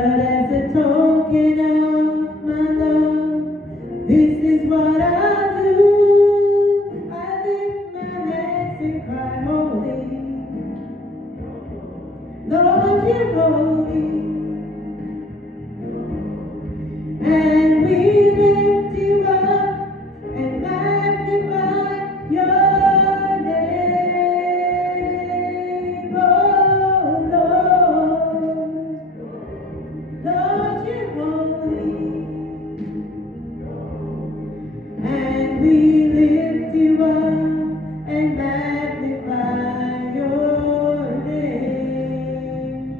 as a token of my love, this is what I do. I lift my hands and cry, holy. Lord, you're holy. And we lift you up and magnify your name, oh Lord. Lord, you're holy. And we lift you up and magnify your name.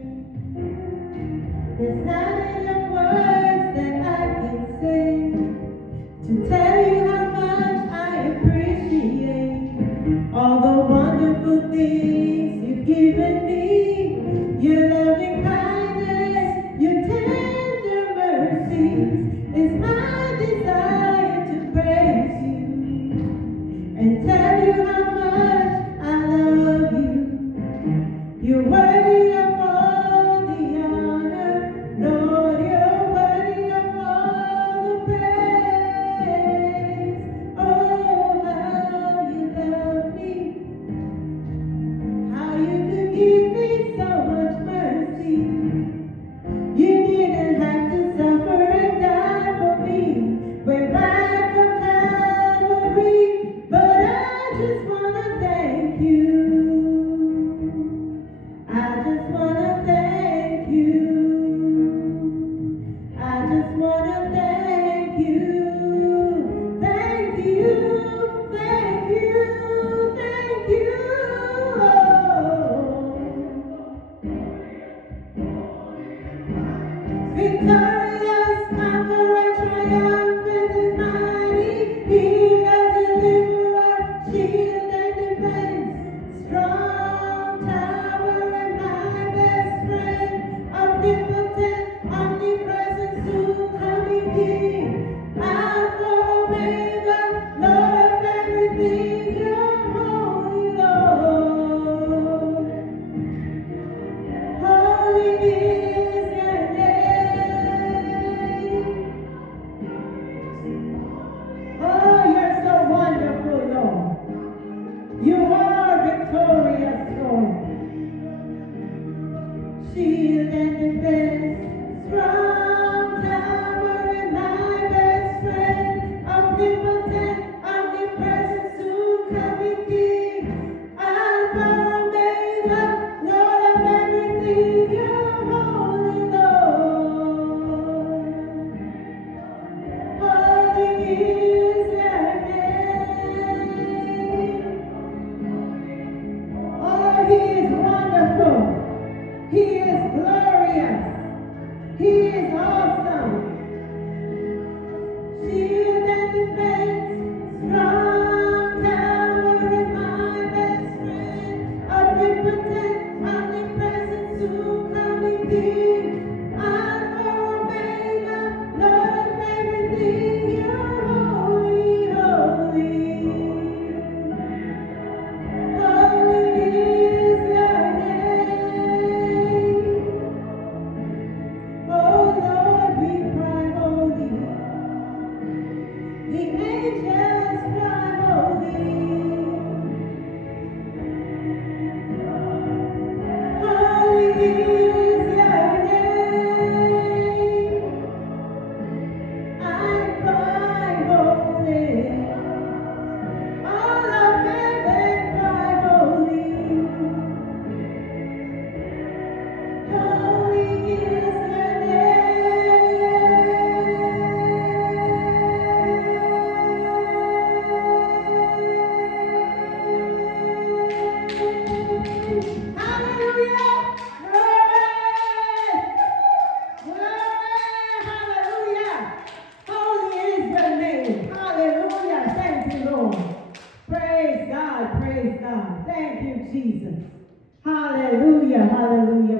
There's not enough words that I can say to tell you how much I appreciate all the wonderful things you've given me. Your loving kindness, your tender mercies is my desire to praise you and tell you how much I love you. You're worthy of all the honor, Lord, you're worthy of all the praise. Oh, how you love me, how you could give me so much mercy. You didn't have to suffer and die for me, way back on Calvary, but I just want to thank you. I just want to thank you. I just want to thank you. Thank you. Thank you. Thank you. Oh. Victorious, conqueror, triumphant and mighty, healer, deliverer, shield and defense, strong tower and my best friend, omnipotent, omnipresent, soon coming King, Alpha, Omega, Lord of everything, you're holy, Lord. Holy is your name. Oh, you're so wonderful, Lord. You are victorious, Lord. Shield and defense, strong tower and my best friend, omnipotent, omnipresent, soon coming King, Alpha, Omega, Lord of everything, you're holy, Lord. Holy is your name. Oh, he is wonderful. He is glorious. He is awesome. Shield and defense, strong tower and my best friend, omnipotent, omnipresent, soon coming King, Alpha, Omega, Lord of everything, you're holy, holy. Holy is your name. Oh Lord, we cry holy. The angels cry holy. Holy is your name. I cry holy. All of heaven cry holy. Holy is your name. Hallelujah! Glory! Glory! Hallelujah! Holy is your name. Hallelujah! Thank you, Lord. Praise God, praise God. Thank you, Jesus. Hallelujah, hallelujah.